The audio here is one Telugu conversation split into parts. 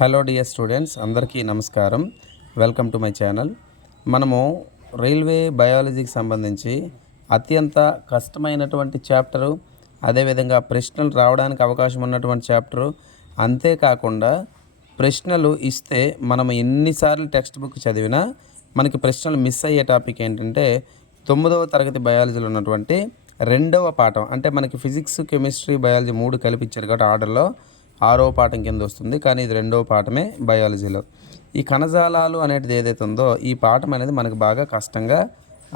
హలో డియర్ స్టూడెంట్స్ అందరికీ నమస్కారం. వెల్కమ్ టు మై ఛానల్ మనము రైల్వే బయాలజీకి సంబంధించి అత్యంత కష్టమైనటువంటి చాప్టరు అదేవిధంగా ప్రశ్నలు రావడానికి అవకాశం ఉన్నటువంటి చాప్టరు అంతేకాకుండా ప్రశ్నలు ఇస్తే మనం ఎన్నిసార్లు టెక్స్ట్ బుక్ చదివినా మనకి ప్రశ్నలు మిస్ అయ్యే టాపిక్ ఏంటంటే తొమ్మిదవ తరగతి బయాలజీలో ఉన్నటువంటి రెండవ పాఠం. అంటే మనకి ఫిజిక్స్ కెమిస్ట్రీ బయాలజీ మూడు కలిపించారు కాబట్టి ఆర్డర్లో ఆరో పాఠం కింద వస్తుంది కానీ ఇది రెండవ పాఠమే బయాలజీలో. ఈ కణజాలాలు అనేది ఏదైతే ఉందో ఈ పాఠం అనేది మనకు బాగా కష్టంగా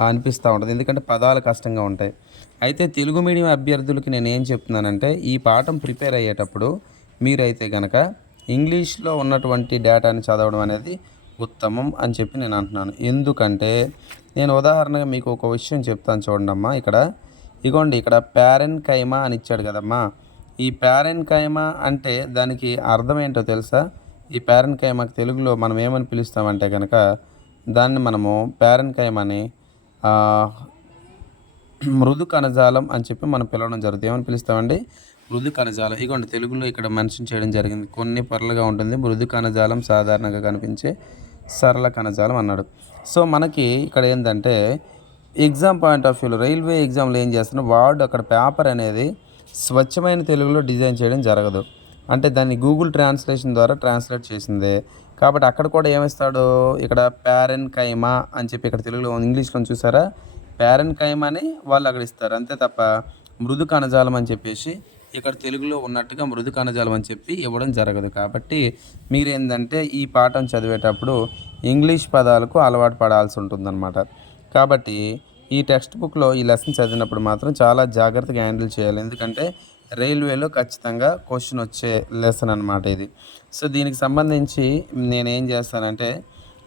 అనిపిస్తూ ఉంటుంది. ఎందుకంటే పదాలు కష్టంగా ఉంటాయి. అయితే తెలుగు మీడియం అభ్యర్థులకి నేను ఏం చెప్తున్నానంటే ఈ పాఠం ప్రిపేర్ అయ్యేటప్పుడు మీరైతే కనుక ఇంగ్లీష్లో ఉన్నటువంటి డేటాని చదవడం అనేది ఉత్తమం అని చెప్పి నేను అంటున్నాను. ఎందుకంటే నేను ఉదాహరణగా మీకు ఒక విషయం చెప్తాను చూడండి అమ్మా ఇక్కడ ఇగోండి ఇక్కడ ప్యారెన్ కైమా అని ఇచ్చాడు కదమ్మా. ఈ ప్యారెన్ కైమా అంటే దానికి అర్థం ఏంటో తెలుసా? ఈ ప్యారెన్ కైమాకి తెలుగులో మనం ఏమని పిలుస్తామంటే కనుక దాన్ని మనము ప్యారెన్ కైమాని మృదు కణజాలం అని చెప్పి మనం పిలవడం జరుగుతుంది. ఏమని పిలుస్తామండి? మృదు కణజాలం ఇగోండి తెలుగులో ఇక్కడ మెన్షన్ చేయడం జరిగింది. కొన్ని పొరలుగా ఉంటుంది. మృదు కణజాలం సాధారణంగా కనిపించే సరళ కణజాలం అన్నాడు. సో మనకి ఇక్కడ ఏంటంటే ఎగ్జామ్ పాయింట్ ఆఫ్ వ్యూలో రైల్వే ఎగ్జామ్లో ఏం చేస్తున్నా వాడు అక్కడ పేపర్ అనేది స్వచ్ఛమైన తెలుగులో డిజైన్ చేయడం జరగదు. అంటే దాన్ని గూగుల్ ట్రాన్స్లేషన్ ద్వారా ట్రాన్స్లేట్ చేసిందే. కాబట్టి అక్కడ కూడా ఏమిస్తాడు? ఇక్కడ ప్యారెన్ కైమా అని చెప్పి ఇక్కడ తెలుగులో ఇంగ్లీష్లో చూసారా? ప్యారెన్ కైమా అని వాళ్ళు అక్కడ ఇస్తారు. అంతే తప్ప మృదు కణజాలం అని చెప్పేసి ఇక్కడ తెలుగులో ఉన్నట్టుగా మృదు కణజాలం అని చెప్పి ఇవ్వడం జరగదు. కాబట్టి మీరేంటంటే ఈ పాఠం చదివేటప్పుడు ఇంగ్లీష్ పదాలకు అలవాటు పడాల్సి ఉంటుందన్నమాట. కాబట్టి ఈ టెక్స్ట్ బుక్లో ఈ లెసన్ చదివినప్పుడు మాత్రం చాలా జాగ్రత్తగా హ్యాండిల్ చేయాలి. ఎందుకంటే రైల్వేలో ఖచ్చితంగా క్వశ్చన్ వచ్చే లెసన్ అనమాట ఇది. సో దీనికి సంబంధించి నేను ఏం చేస్తానంటే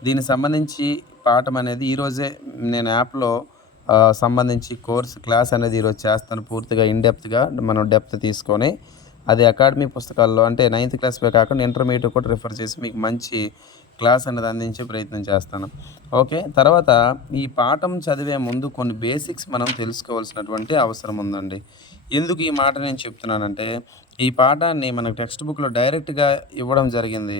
దీనికి సంబంధించి పాఠం అనేది ఈరోజే నేను యాప్లో సంబంధించి కోర్స్ క్లాస్ అనేది ఈరోజు చేస్తాను పూర్తిగా ఇన్డెప్త్గా మనం డెప్త్ తీసుకొని అది అకాడమీ పుస్తకాల్లో అంటే నైన్త్ క్లాస్ కాకుండా ఇంటర్మీడియట్ కూడా రిఫర్ చేసి మీకు మంచి క్లాస్ అనేది అందించే ప్రయత్నం చేస్తాను. ఓకే తర్వాత ఈ పాఠం చదివే ముందు కొన్ని బేసిక్స్ మనం తెలుసుకోవాల్సినటువంటి అవసరం ఉందండి. ఎందుకు ఈ మాట నేను చెప్తున్నానంటే ఈ పాఠాన్ని మనకు టెక్స్ట్ బుక్లో డైరెక్ట్గా ఇవ్వడం జరిగింది.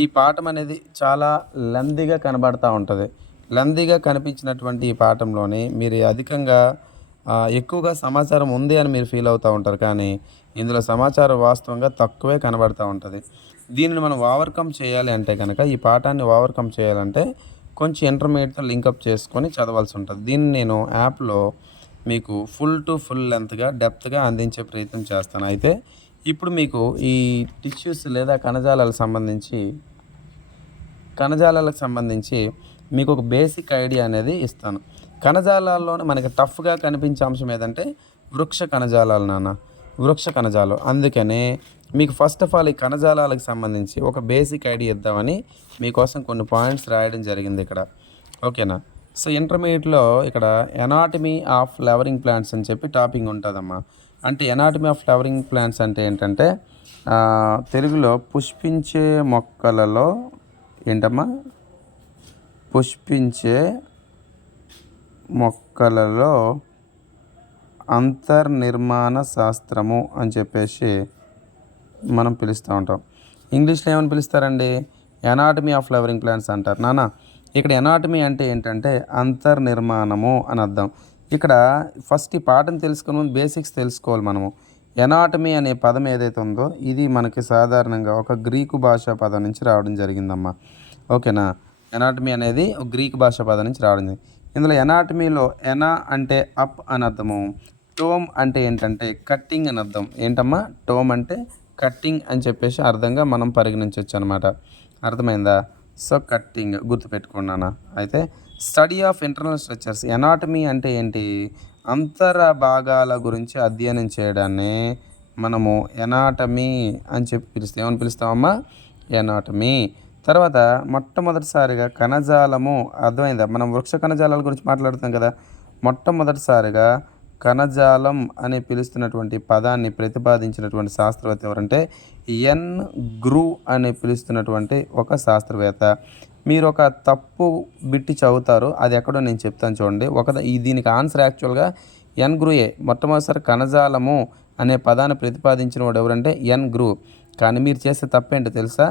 ఈ పాఠం అనేది చాలా లెందీగా కనబడతా ఉంటుంది. లెందీగా కనిపించినటువంటి ఈ పాఠంలోని మీరు అధికంగా ఎక్కువగా సమాచారం ఉంది అని మీరు ఫీల్ అవుతూ ఉంటారు. కానీ ఇందులో సమాచారం వాస్తవంగా తక్కువే కనబడుతూ ఉంటుంది. దీనిని మనం ఓవర్కమ్ చేయాలి అంటే కనుక ఈ పాఠాన్ని ఓవర్కమ్ చేయాలంటే కొంచెం ఇంటర్మీడియట్తో లింకప్ చేసుకొని చదవాల్సి ఉంటుంది. దీన్ని నేను యాప్లో మీకు ఫుల్ టు ఫుల్ లెంత్గా డెప్త్గా అందించే ప్రయత్నం చేస్తాను. అయితే ఇప్పుడు మీకు ఈ టిష్యూస్ లేదా కణజాలాలకు సంబంధించి కణజాలాలకు సంబంధించి మీకు ఒక బేసిక్ ఐడియా అనేది ఇస్తాను. కణజాలాల్లోనే మనకి టఫ్గా కనిపించే అంశం ఏదంటే వృక్ష కణజాలాలు నాన్న. వృక్ష కణజాలం. అందుకనే మీకు ఫస్ట్ ఆఫ్ ఆల్ ఈ కణజాలాలకు సంబంధించి ఒక బేసిక్ ఐడియా ఇద్దామని మీకోసం కొన్ని పాయింట్స్ రాయడం జరిగింది ఇక్కడ. ఓకేనా సో ఇంటర్మీడియట్లో ఇక్కడ ఎనాటమీ ఆఫ్ ఫ్లవరింగ్ ప్లాంట్స్ అని చెప్పి టాపింగ్ ఉంటుందమ్మా. అంటే ఎనాటమీ ఆఫ్ ఫ్లవరింగ్ ప్లాంట్స్ అంటే ఏంటంటే తెలుగులో పుష్పించే మొక్కలలో ఏంటమ్మా? పుష్పించే మొక్కలలో అంతర్నిర్మాణ శాస్త్రము అని చెప్పేసి మనం పిలుస్తూ ఉంటాం. ఇంగ్లీష్లో ఏమని పిలుస్తారండి? ఎనాటమీ ఆఫ్ ఫ్లవరింగ్ ప్లాంట్స్ అంటారు. నానా ఇక్కడ ఎనాటమీ అంటే ఏంటంటే అంతర్నిర్మాణము అని అర్థం. ఇక్కడ ఫస్ట్ ఈ పాఠం తెలుసుకునే ముందు బేసిక్స్ తెలుసుకోవాలి మనము. ఎనాటమీ అనే పదం ఏదైతే ఉందో ఇది మనకి సాధారణంగా ఒక గ్రీకు భాషా పదం నుంచి రావడం జరిగిందమ్మా. ఓకేనా? ఎనాటమీ అనేది ఒక గ్రీక్ భాషా పదం నుంచి రావడం జరిగింది. ఇందులో ఎనాటమీలో ఎనా అంటే అప్ అని అర్థము. టోమ్ అంటే ఏంటంటే కట్టింగ్ అని అర్థం. ఏంటమ్మా? టోమ్ అంటే కట్టింగ్ అని చెప్పేసి అర్థంగా మనం పరిగణించవచ్చు అనమాట అర్థమైందా? సో కట్టింగ్ గుర్తుపెట్టుకున్నానా? అయితే study of internal structures anatomy అంటే ఏంటి? అంతర భాగాల గురించి అధ్యయనం చేయడాన్ని మనము ఎనాటమీ అని చెప్పి పిలుస్తాం. ఏమని పిలుస్తామమ్మా ఎనాటమీ తర్వాత మొట్టమొదటిసారిగా కణజాలము. అర్థమైందా? మనం వృక్ష కణజాలాల గురించి మాట్లాడుతాం కదా. మొట్టమొదటిసారిగా కణజాలం అని పిలుస్తున్నటువంటి పదాన్ని ప్రతిపాదించినటువంటి శాస్త్రవేత్త ఎవరంటే ఎన్ గ్రూ అని పిలుస్తున్నటువంటి ఒక శాస్త్రవేత్త. మీరు ఒక తప్పు బిట్టి చదువుతారు అది ఎక్కడో నేను చెప్తాను చూడండి. ఒక ఈ దీనికి ఆన్సర్ యాక్చువల్గా ఎన్ గ్రూయే మొట్టమొదటిసారి కణజాలము అనే పదాన్ని ప్రతిపాదించిన వాడు ఎవరంటే ఎన్ గ్రూ. కానీ మీరు చేసే తప్పేంటో తెలుసా?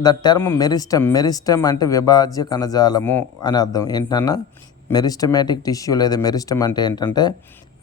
The term meristem. మెరిస్టమ్ అంటే విభాజ్య కణజాలము అని అర్థం. ఏంటన్నా మెరిస్టమాటిక్ టిష్యూ లేదా మెరిస్టమ్ అంటే ఏంటంటే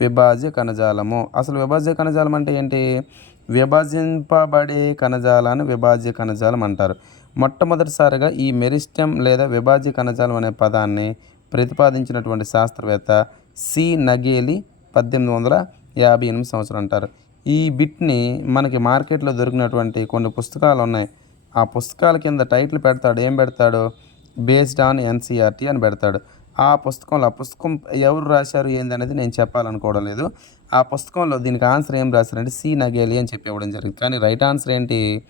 విభాజ్య కణజాలము. అసలు విభాజ్య కణజాలం అంటే ఏంటి? విభజింపబడే కణజాలాన్ని విభాజ్య కణజాలం అంటారు. మొట్టమొదటిసారిగా ఈ మెరిస్టమ్ లేదా విభాజ్య కణజాలం అనే పదాన్ని ప్రతిపాదించినటువంటి శాస్త్రవేత్త సి. నగేలి పద్దెనిమిది వందల యాభై ఎనిమిది సంవత్సరం అంటారు. ఈ బిట్ని మనకి మార్కెట్లో దొరికినటువంటి కొన్ని పుస్తకాలు ఉన్నాయి. ఆ పుస్తకాల కింద టైటిల్ పెడతాడు. ఏం పెడతాడు? బేస్డ్ ఆన్ ఎన్సీఆర్టీ అని పెడతాడు. ఆ పుస్తకంలో ఆ పుస్తకం ఎవరు రాశారు ఏందనేది నేను చెప్పాలనుకోవడం లేదు. ఆ పుస్తకంలో దీనికి ఆన్సర్ ఏం రాశారంటే సి నగేలి అని చెప్పి ఇవ్వడం జరిగింది. కానీ రైట్ ఆన్సర్ ఏంటి?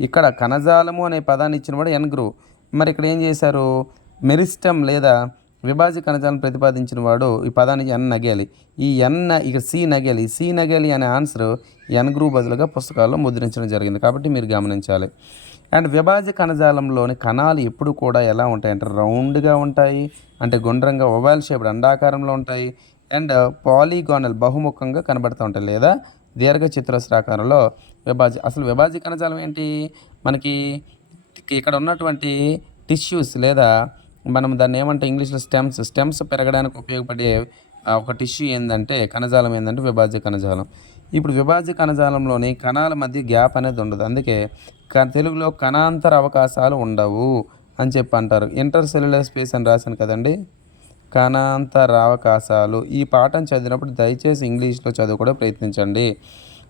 ఇక్కడ కణజాలము అనే పదాన్ని ఇచ్చిన వాడు ఎన్గ్రూ మరి ఇక్కడ ఏం చేశారు? మెరిస్టమ్ లేదా విభాజ కణజాలం ప్రతిపాదించిన వాడు ఈ పదానికి ఎన్ నగేలి. ఈ ఎన్ ఇక్కడ సి నగేలి. సి నగేలి అనే ఆన్సర్ ఎన్ గ్రూ బదులుగా పుస్తకాల్లో ముద్రించడం జరిగింది. కాబట్టి మీరు గమనించాలి. అండ్ విభాజ్య కణజాలంలోని కణాలు ఎప్పుడు కూడా ఎలా ఉంటాయి అంటే రౌండ్గా ఉంటాయి అంటే గుండ్రంగా ఒవాల్ షేప్డ్ అండాకారంలో ఉంటాయి అండ్ పాలీగానల్ బహుముఖంగా కనబడుతూ ఉంటాయి లేదా దీర్ఘ చతురస్రాకారంలో విభాజ్య అసలు విభాజ్య కణజాలం ఏంటి? మనకి ఇక్కడ ఉన్నటువంటి టిష్యూస్ లేదా మనం దాన్ని ఏమంటే ఇంగ్లీష్లో స్టెమ్స్ స్టెమ్స్ పెరగడానికి ఉపయోగపడే ఒక టిష్యూ ఏంటంటే కణజాలం ఏంటంటే విభాజ్య కణజాలం. ఇప్పుడు విభాజ్య కణజాలంలోని కణాల మధ్య గ్యాప్ అనేది ఉండదు. అందుకే క- తెలుగులో కణాంతర అవకాశాలు ఉండవు అని చెప్పి అంటారు. ఇంటర్ సెల్యులర్ స్పేస్ అని రాశాను కదండి. కణాంతర అవకాశాలు. ఈ పాఠం చదివినప్పుడు దయచేసి ఇంగ్లీష్లో చదువుకోవడం ప్రయత్నించండి.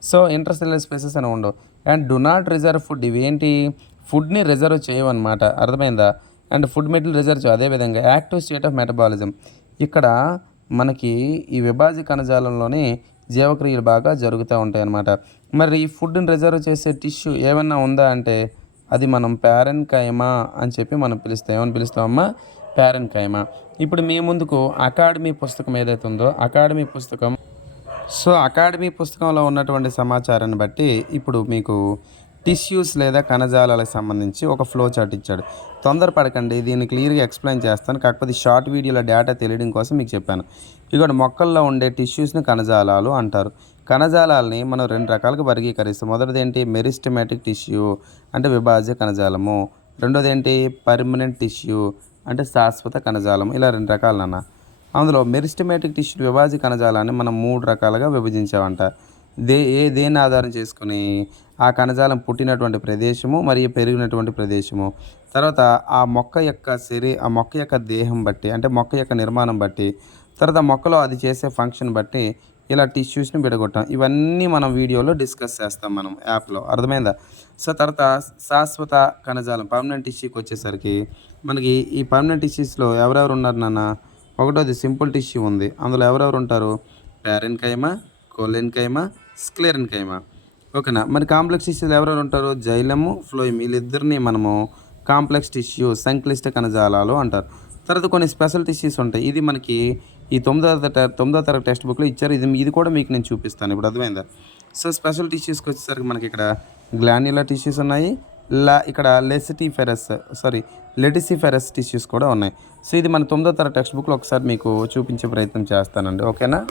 సో ఇంటర్ సెల్యులర్ స్పేసెస్ అని ఉండవు. And do not reserve food ఇవేంటి? ఫుడ్ని రిజర్వ్ చేయవన్నమాట. అర్థమైందా? అండ్ ఫుడ్ మెటీరియల్ రిజర్వ్ అదేవిధంగా యాక్టివ్ స్టేట్ ఆఫ్ మెటబాలిజం. ఇక్కడ మనకి ఈ విభాజ్య కణజాలంలోనే జీవక్రియలు బాగా జరుగుతూ ఉంటాయి అన్నమాట మరి ఈ ఫుడ్ని రిజర్వ్ చేసే టిష్యూ ఏమన్నా ఉందా అంటే అది మనం ప్యారెన్ కైమా అని చెప్పి మనం పిలుస్తాం. ఏమని పిలుస్తామమ్మా ప్యారెన్ కైమా. ఇప్పుడు మీ ముందుకు అకాడమీ పుస్తకం ఏదైతే ఉందో అకాడమీ పుస్తకం. సో అకాడమీ పుస్తకంలో ఉన్నటువంటి సమాచారాన్ని బట్టి ఇప్పుడు మీకు టిష్యూస్ లేదా కణజాలాలకు సంబంధించి ఒక ఫ్లో చార్ట్ ఇచ్చాడు. తొందరపడకండి దీన్ని క్లియర్గా ఎక్స్ప్లెయిన్ చేస్తాను. కాకపోతే షార్ట్ వీడియోలో డేటా తెలియడం కోసం మీకు చెప్పాను. ఇక్కడ మొక్కల్లో ఉండే టిష్యూస్ని కణజాలాలు అంటారు. కణజాలాలని మనం రెండు రకాలుగా వర్గీకరిస్తాం. మొదటిది ఏంటి మెరిస్టమేటిక్ టిష్యూ అంటే విభాజ్య కణజాలము. రెండోది ఏంటి పర్మనెంట్ టిష్యూ అంటే శాశ్వత కణజాలం ఇలా రెండు రకాలు అందులో మెరిస్టమేటిక్ టిష్యూ విభాజ్య కణజాలాన్ని మనం మూడు రకాలుగా విభజించామంట. దే ఏ దేన్ని ఆధారం చేసుకుని ఆ కణజాలం పుట్టినటువంటి ప్రదేశము మరియు పెరిగినటువంటి ప్రదేశము. తర్వాత ఆ మొక్క యొక్క శరీ ఆ మొక్క యొక్క దేహం బట్టి అంటే మొక్క యొక్క నిర్మాణం బట్టి తర్వాత మొక్కలో అది చేసే ఫంక్షన్ బట్టి ఇలా టిష్యూస్ని విడగొట్టాం. ఇవన్నీ మనం వీడియోలో డిస్కస్ చేస్తాం మనం యాప్లో. అర్థమైందా? సో తర్వాత శాశ్వత కణజాలం పర్మనెంట్ టిష్యూకి వచ్చేసరికి మనకి ఈ పర్మనెంట్ టిష్యూస్లో ఎవరెవరు ఉన్నారు నాన్న? ఒకటోది సింపుల్ టిష్యూ ఉంది. అందులో ఎవరెవరు ఉంటారు? ప్యారెన్ కైమా? కోలెన్ కైమా? స్క్లెరన్ కైమా ఓకేనా? మరి కాంప్లెక్స్ టిష్యూలు ఎవరెవరు ఉంటారు? జైలము ఫ్లోయిమ్. వీళ్ళిద్దరిని మనము కాంప్లెక్స్ టిష్యూ సంక్లిష్ట కణజాలాలు అంటారు. తర్వాత కొన్ని స్పెషల్ టిష్యూస్ ఉంటాయి. ఇది మనకి ఈ తొమ్మిదో తొమ్మిదో తరగతి టెక్స్ట్ బుక్లో ఇచ్చారు. ఇది ఇది కూడా మీకు నేను చూపిస్తాను. ఇప్పుడు అర్థమైందా? సో స్పెషల్ టిష్యూస్కి వచ్చేసరికి మనకి ఇక్కడ గ్లాన్యులర్ టిష్యూస్ ఉన్నాయి. లా ఇక్కడ లెసిటిఫెరస్ సారీ లెటిసిఫెరస్ టిష్యూస్ కూడా ఉన్నాయి. సో ఇది మన తొమ్మిదో తరగతి టెక్స్ట్ బుక్లో ఒకసారి మీకు చూపించే ప్రయత్నం చేస్తానండి. ఓకేనా?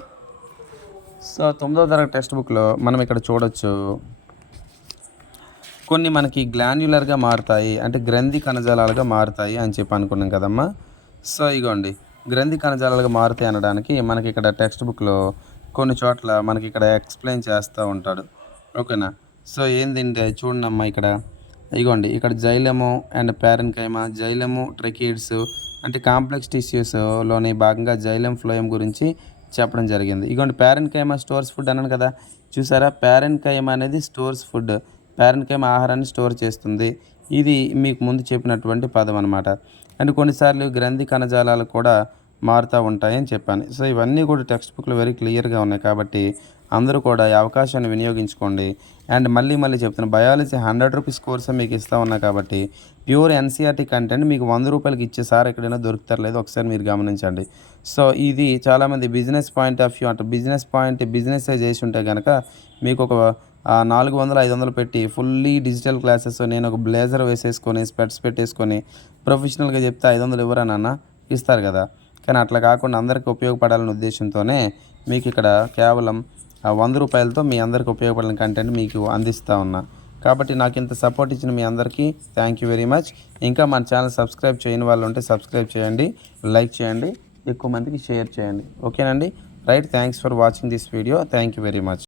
సో తొమ్మిదో తరగతి టెక్స్ట్ బుక్లో మనం ఇక్కడ చూడొచ్చు కొన్ని మనకి గ్లాన్యులర్గా మారుతాయి అంటే గ్రంథి కణజాలాలుగా మారుతాయి అని చెప్పి అనుకున్నాం కదమ్మా. సో ఇగోండి గ్రంథి కణజాలాలుగా మారుతాయి అనడానికి మనకి ఇక్కడ టెక్స్ట్ బుక్లో కొన్ని చోట్ల మనకి ఇక్కడ ఎక్స్ప్లెయిన్ చేస్తూ ఉంటాడు. ఓకేనా? సో ఏంటంటే చూడండి అమ్మా ఇక్కడ ఇగోండి ఇక్కడ జైలము అండ్ ప్యారెన్కైమా జైలము ట్రెకిడ్స్ అంటే కాంప్లెక్స్ టిష్యూస్లోని భాగంగా జైలం ఫ్లోయం గురించి చెప్పడం జరిగింది. ఇగోండి ప్యారెన్కైమా స్టోర్స్ ఫుడ్ అన్నాను కదా. చూసారా? ప్యారెన్కైమా అనేది స్టోర్స్ ఫుడ్ ప్యారెన్కైమా ఆహారాన్ని స్టోర్ చేస్తుంది. ఇది మీకు ముందు చెప్పినటువంటి పదం అనమాట అండ్ కొన్నిసార్లు గ్రంథి కణజాలాలు కూడా మారుతూ ఉంటాయని చెప్పాను. సో ఇవన్నీ కూడా టెక్స్ట్ బుక్లో వెరీ క్లియర్గా ఉన్నాయి కాబట్టి అందరూ కూడా ఈ అవకాశాన్ని వినియోగించుకోండి. అండ్ మళ్ళీ మళ్ళీ చెప్తున్నా బయాలజీ హండ్రెడ్ రూపీస్ కోర్సే మీకు ఇస్తా ఉన్నా కాబట్టి ప్యూర్ ఎన్సీఆర్టీ కంటెంట్ మీకు వంద రూపాయలకి ఇచ్చే సార్ ఎక్కడైనా దొరుకుతారు లేదు ఒకసారి మీరు గమనించండి. సో ఇది చాలామంది బిజినెస్ పాయింట్ ఆఫ్ వ్యూ అంటే బిజినెస్ పాయింట్ బిజినెస్ చేసి ఉంటే కనుక మీకు ఒక నాలుగు వందలు ఐదు వందలు పెట్టి ఫుల్లీ డిజిటల్ క్లాసెస్ నేను ఒక బ్లేజర్ వేసేసుకొని స్పెట్స్ పెట్టేసుకొని ప్రొఫెషనల్గా చెప్తే ఐదు వందలు ఇవ్వరానన్నా ఇస్తారు కదా. కానీ అట్లా కాకుండా అందరికీ ఉపయోగపడాలనే ఉద్దేశంతోనే మీకు ఇక్కడ కేవలం ఆ వంద రూపాయలతో మీ అందరికి ఉపయోగపడిన కంటెంట్ మీకు అందిస్తూ ఉన్నా. కాబట్టి నాకు ఇంత సపోర్ట్ ఇచ్చిన మీ అందరికీ థ్యాంక్ యూ వెరీ మచ్ ఇంకా మన ఛానల్ సబ్స్క్రైబ్ చేయని వాళ్ళు ఉంటే సబ్స్క్రైబ్ చేయండి లైక్ చేయండి ఎక్కువ మందికి షేర్ చేయండి. ఓకేనండి right thanks for watching this video thank you very much